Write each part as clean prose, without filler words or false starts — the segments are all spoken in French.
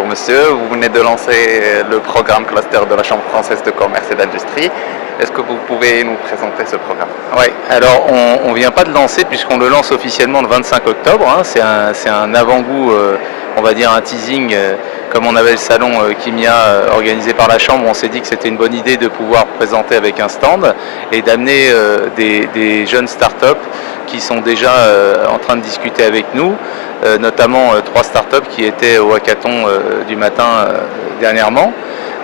bonjour monsieur, vous venez de lancer le programme cluster de la Chambre française de commerce et d'industrie. Est-ce que vous pouvez nous présenter ce programme? Oui, alors on ne vient pas de lancer puisqu'on le lance officiellement le 25 octobre. Hein. C'est un avant-goût, on va dire un teasing, comme on avait le salon Kimia organisé par la Chambre. On s'est dit que c'était une bonne idée de pouvoir présenter avec un stand et d'amener des jeunes startups qui sont déjà en train de discuter avec nous, notamment 3 startups qui étaient au hackathon du matin dernièrement,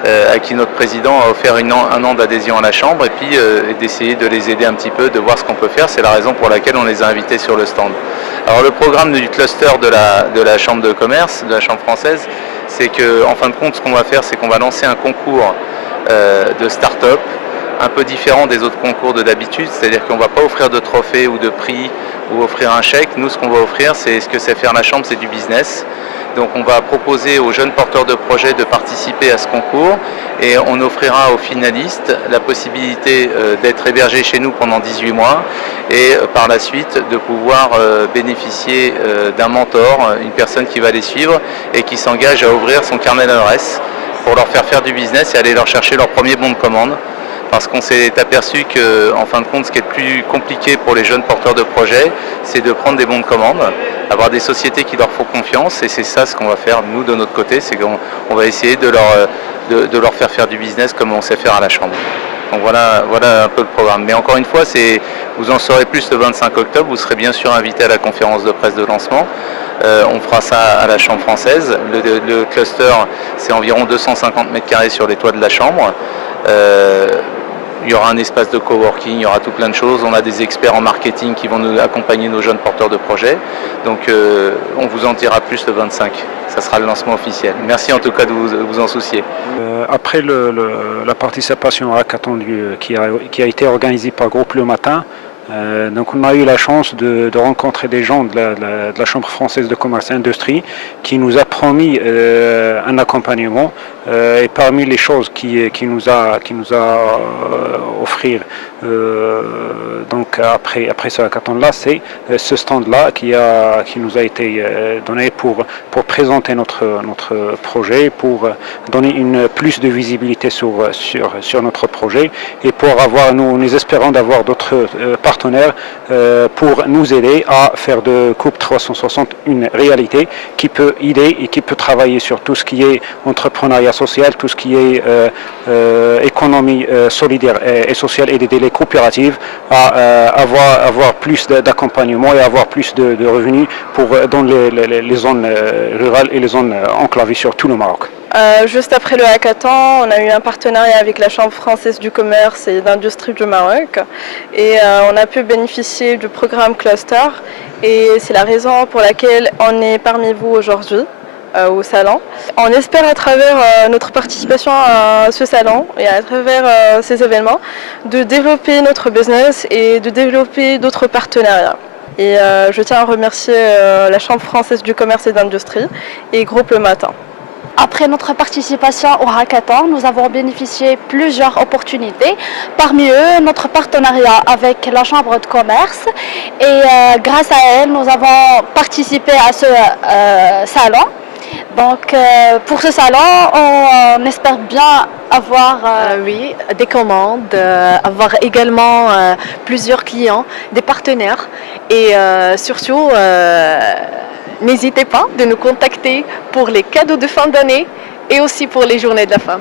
à qui notre président a offert un an d'adhésion à la Chambre et puis d'essayer de les aider un petit peu, de voir ce qu'on peut faire. C'est la raison pour laquelle on les a invités sur le stand. Alors le programme du cluster de la Chambre de commerce, de la Chambre française, c'est qu'en fin de compte, ce qu'on va faire, c'est qu'on va lancer un concours de start-up un peu différent des autres concours de d'habitude, c'est-à-dire qu'on ne va pas offrir de trophée ou de prix ou offrir un chèque. Nous, ce qu'on va offrir, c'est ce que sait faire la Chambre, c'est du business. Donc on va proposer aux jeunes porteurs de projets de participer à ce concours et on offrira aux finalistes la possibilité d'être hébergés chez nous pendant 18 mois et par la suite de pouvoir bénéficier d'un mentor, une personne qui va les suivre et qui s'engage à ouvrir son carnet d'adresses pour leur faire du business et aller leur chercher leur premier bon de commande. Parce qu'on s'est aperçu qu'en fin de compte, ce qui est le plus compliqué pour les jeunes porteurs de projets, c'est de prendre des bons de commande, avoir des sociétés qui leur font confiance, et c'est ça ce qu'on va faire, nous, de notre côté, c'est qu'on va essayer de leur faire du business comme on sait faire à la Chambre. Donc voilà un peu le programme. Mais encore une fois, vous en saurez plus le 25 octobre, vous serez bien sûr invité à la conférence de presse de lancement. On fera ça à la Chambre française. Le cluster, c'est environ 250 mètres carrés sur les toits de la Chambre. Il y aura un espace de coworking, il y aura tout plein de choses. On a des experts en marketing qui vont nous accompagner nos jeunes porteurs de projets. Donc on vous en dira plus le 25. Ça sera le lancement officiel. Merci en tout cas de vous en soucier. Après la participation à hackathon qui a été organisée par Groupe Le Matin, donc on a eu la chance de rencontrer des gens de la Chambre française de commerce et industrie qui nous a promis un accompagnement et parmi les choses qui nous a offrir donc après ce hackathon-là, c'est ce stand-là qui nous a été donné pour présenter notre projet, pour donner plus de visibilité sur notre projet et pour avoir, nous espérons d'avoir d'autres partenaires pour nous aider à faire de Coupe 360 une réalité qui peut aider et qui peut travailler sur tout ce qui est entrepreneuriat social, tout ce qui est économie solidaire et sociale et d'aider les coopératives à avoir plus d'accompagnement et avoir plus de revenus dans les zones rurales et les zones enclavées sur tout le Maroc. Juste après le hackathon, on a eu un partenariat avec la Chambre française du commerce et d'industrie du Maroc et on a pu bénéficier du programme Cluster et c'est la raison pour laquelle on est parmi vous aujourd'hui au salon. On espère à travers notre participation à ce salon et à travers ces événements de développer notre business et de développer d'autres partenariats. Et je tiens à remercier la Chambre française du commerce et d'industrie et Groupe Le Matin. Après notre participation au hackathon, nous avons bénéficié plusieurs opportunités. Parmi eux, notre partenariat avec la Chambre de commerce. Et grâce à elle, nous avons participé à ce salon. Donc pour ce salon, on espère bien avoir oui, des commandes, avoir également plusieurs clients, des partenaires et surtout n'hésitez pas de nous contacter pour les cadeaux de fin d'année et aussi pour les journées de la femme.